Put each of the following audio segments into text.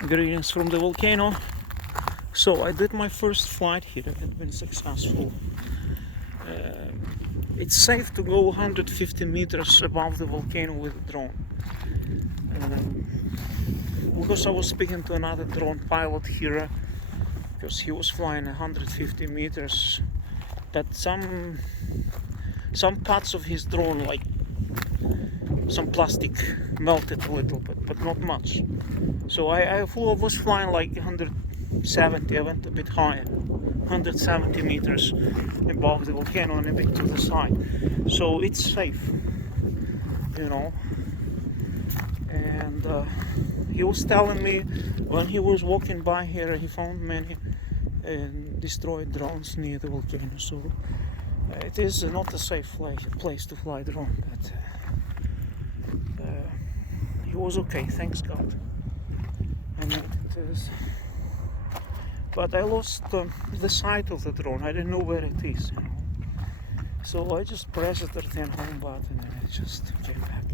Greetings from the volcano. So I did my first flight here. It had been successful. It's safe to go 150 meters above the volcano with a drone. Because I was speaking to another drone pilot here, because he was flying 150 meters, that some parts of his drone, like some plastic, melted a little bit, but not much. So I was flying like 170, I went a bit higher, 170 meters above the volcano and a bit to the side. So it's safe, you know. And he was telling me when he was walking by here, he found many destroyed drones near the volcano. So it is not a safe place to fly drone, but he was okay, thanks God. And it is. But I lost the sight of the drone. I didn't know where it is, you know. So I just pressed the turn home button and it just came back.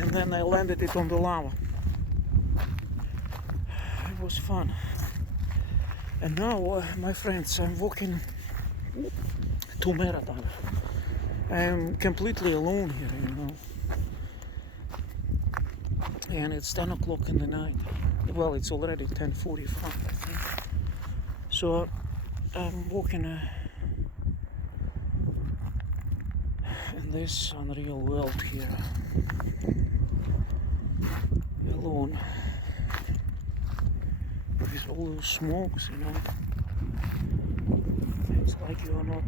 And then I landed it on the lava. It was fun. And now, my friends, I'm walking to Marathon. I'm completely alone here, you know. And it's 10 o'clock in the night. Well, it's already 10:45, I think. So I'm walking in this unreal world here, alone, with all those smokes, you know. It's like you are not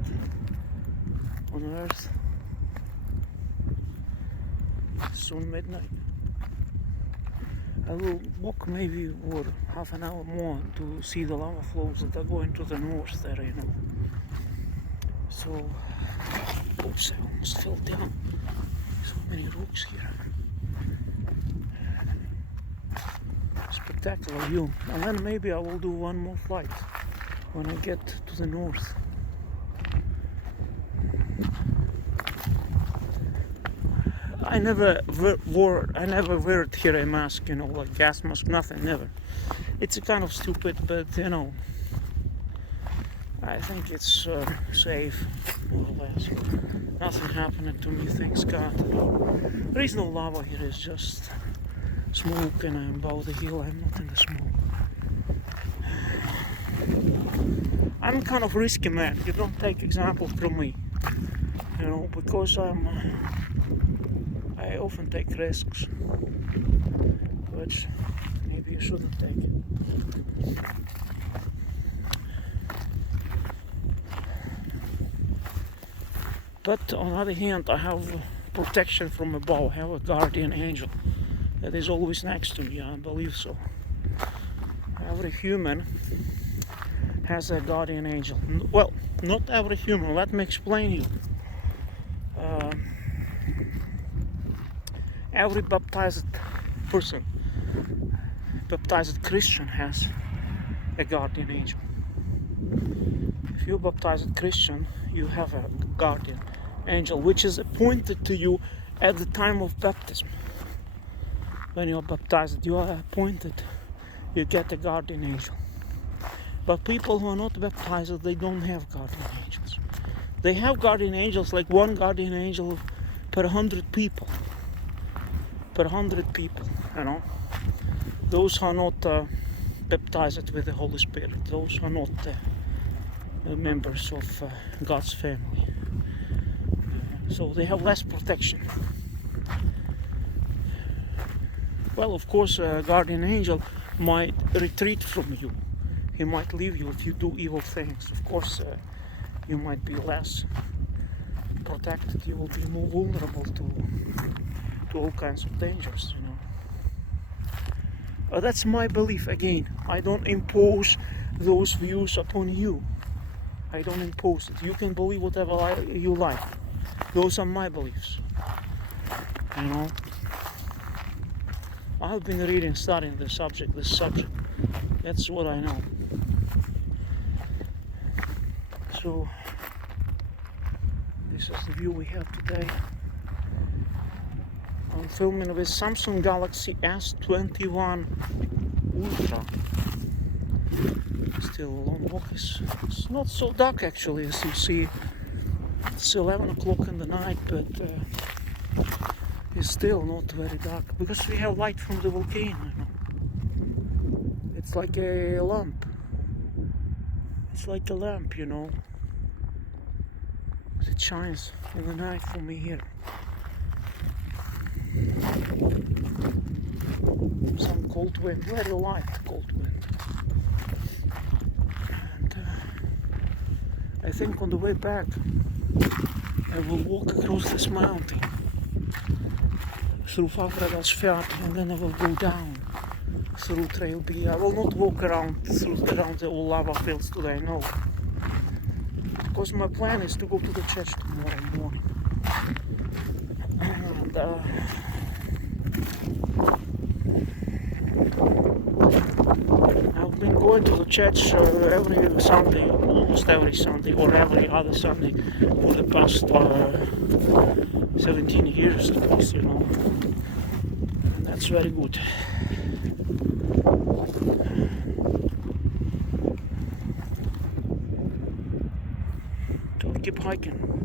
on Earth. It's soon midnight. I will walk maybe for half an hour more to see the lava flows that are going to the north there, you know. So, oops, I almost fell down. So many rocks here. Spectacular view. And then maybe I will do one more flight when I get to the north. I never wear here a mask, you know, like gas mask, nothing, never. It's a kind of stupid, but you know, I think it's safe, more or less. Nothing happened to me, thanks God. There is no lava here, it's just smoke, and I'm above the hill, I'm not in the smoke. I'm kind of risky man, you don't take example from me, you know, because I often take risks, which maybe you shouldn't take. But on the other hand, I have protection from above. I have a guardian angel that is always next to me, I believe so. Every human has a guardian angel. Well, not every human, let me explain you. Every baptized person, baptized Christian, has a guardian angel. If you're baptized Christian, you have a guardian angel which is appointed to you at the time of baptism. When you're baptized, you are appointed, you get a guardian angel. But people who are not baptized, they don't have guardian angels. They have guardian angels, like one guardian angel per 100 people. Per 100 people, you know. Those who are not baptized with the Holy Spirit, those who are not members of God's family. So they have less protection. Well, of course, a guardian angel might retreat from you. He might leave you if you do evil things. Of course, you might be less protected. You will be more vulnerable to all kinds of dangers, you know. That's my belief. Again, I don't impose those views upon you. I don't impose it. You can believe whatever you like. Those are my beliefs, you know. I've been reading, studying this subject. That's what I know. So this is the view we have today. I'm filming with Samsung Galaxy S21 ultra. Still a long walk. It's not so dark actually, as you see. It's 11 o'clock in the night, but it's still not very dark because we have light from the volcano. You know? It's like a lamp. It's like a lamp, you know. It shines in the night for me here. Some cold wind, very light cold wind. And I think on the way back I will walk across this mountain through Fagradalsfjall, and then I will go down through Trail B. I will not walk around the old lava fields today, no. Because my plan is to go to the church tomorrow morning. And I've been going to the church every Sunday, almost every Sunday, or every other Sunday for the past 17 years at least, you know. And that's very good. So keep hiking.